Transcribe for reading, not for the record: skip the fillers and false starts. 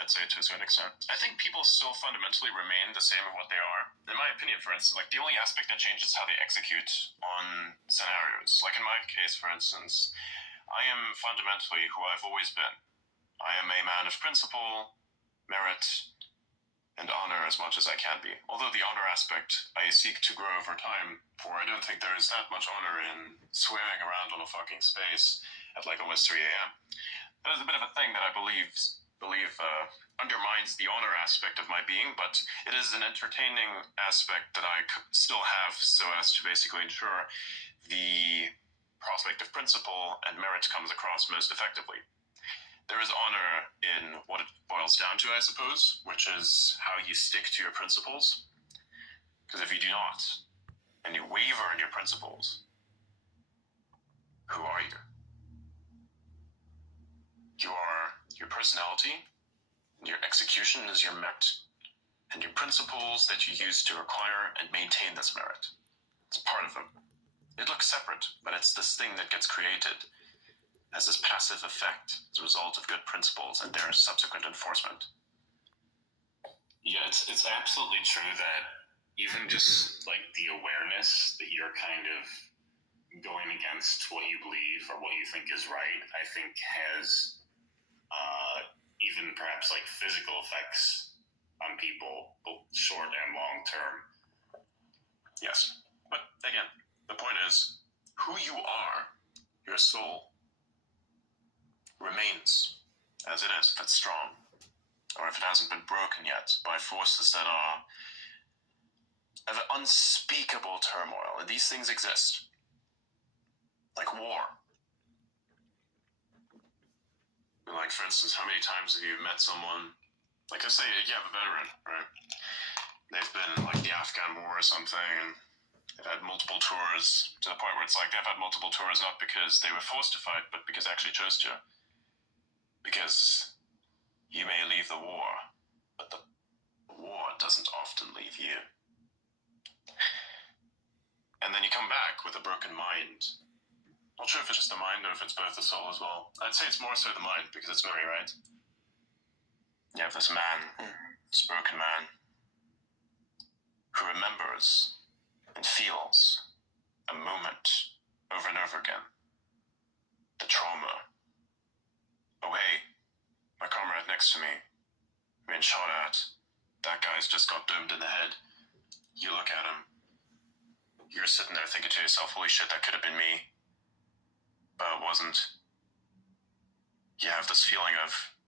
let's say, to a certain extent. I think people still fundamentally remain the same of what they are. In my opinion, for instance, like the only aspect that changes is how they execute on scenarios. Like in my case, for instance, I am fundamentally who I've always been. I am a man of principle, merit, and honor as much as I can be. Although the honor aspect I seek to grow over time, for I don't think there is that much honor in swearing around on a fucking space at like almost 3 a.m. That is a bit of a thing that I believe undermines the honor aspect of my being, but it is an entertaining aspect that I still have so as to basically ensure the prospect of principle and merit comes across most effectively. There is honor in what it boils down to, I suppose, which is how you stick to your principles. Because if you do not, and you waver in your principles, who are you? You are your personality, and your execution is your merit, and your principles that you use to acquire and maintain this merit. It's part of them. It looks separate, but it's this thing that gets created as this passive effect as a result of good principles and their subsequent enforcement. Yeah, it's absolutely true that even just like the awareness that you're kind of going against what you believe or what you think is right, I think has even perhaps like physical effects on people, both short and long term. Yes, but again, the point is, who you are, your soul, remains as it is, if it's strong, or if it hasn't been broken yet by forces that are of unspeakable turmoil. And these things exist, like war. Like, for instance, how many times have you met someone, like, let's say you have a veteran, right? They've been like the Afghan war or something, and they've had multiple tours, to the point where it's like they've had multiple tours not because they were forced to fight, but because they actually chose to. Because you may leave the war, but the war doesn't often leave you. And then you come back with a broken mind. Not sure if it's just the mind or if it's both the soul as well. I'd say it's more so the mind, because it's memory, right? You have this man, this broken man, who remembers and feels a moment over and over again. The trauma. Oh hey, my comrade next to me, being shot at. That guy's just got doomed in the head. You look at him. You're sitting there thinking to yourself, holy shit, that could have been me. But it wasn't. You have this feeling of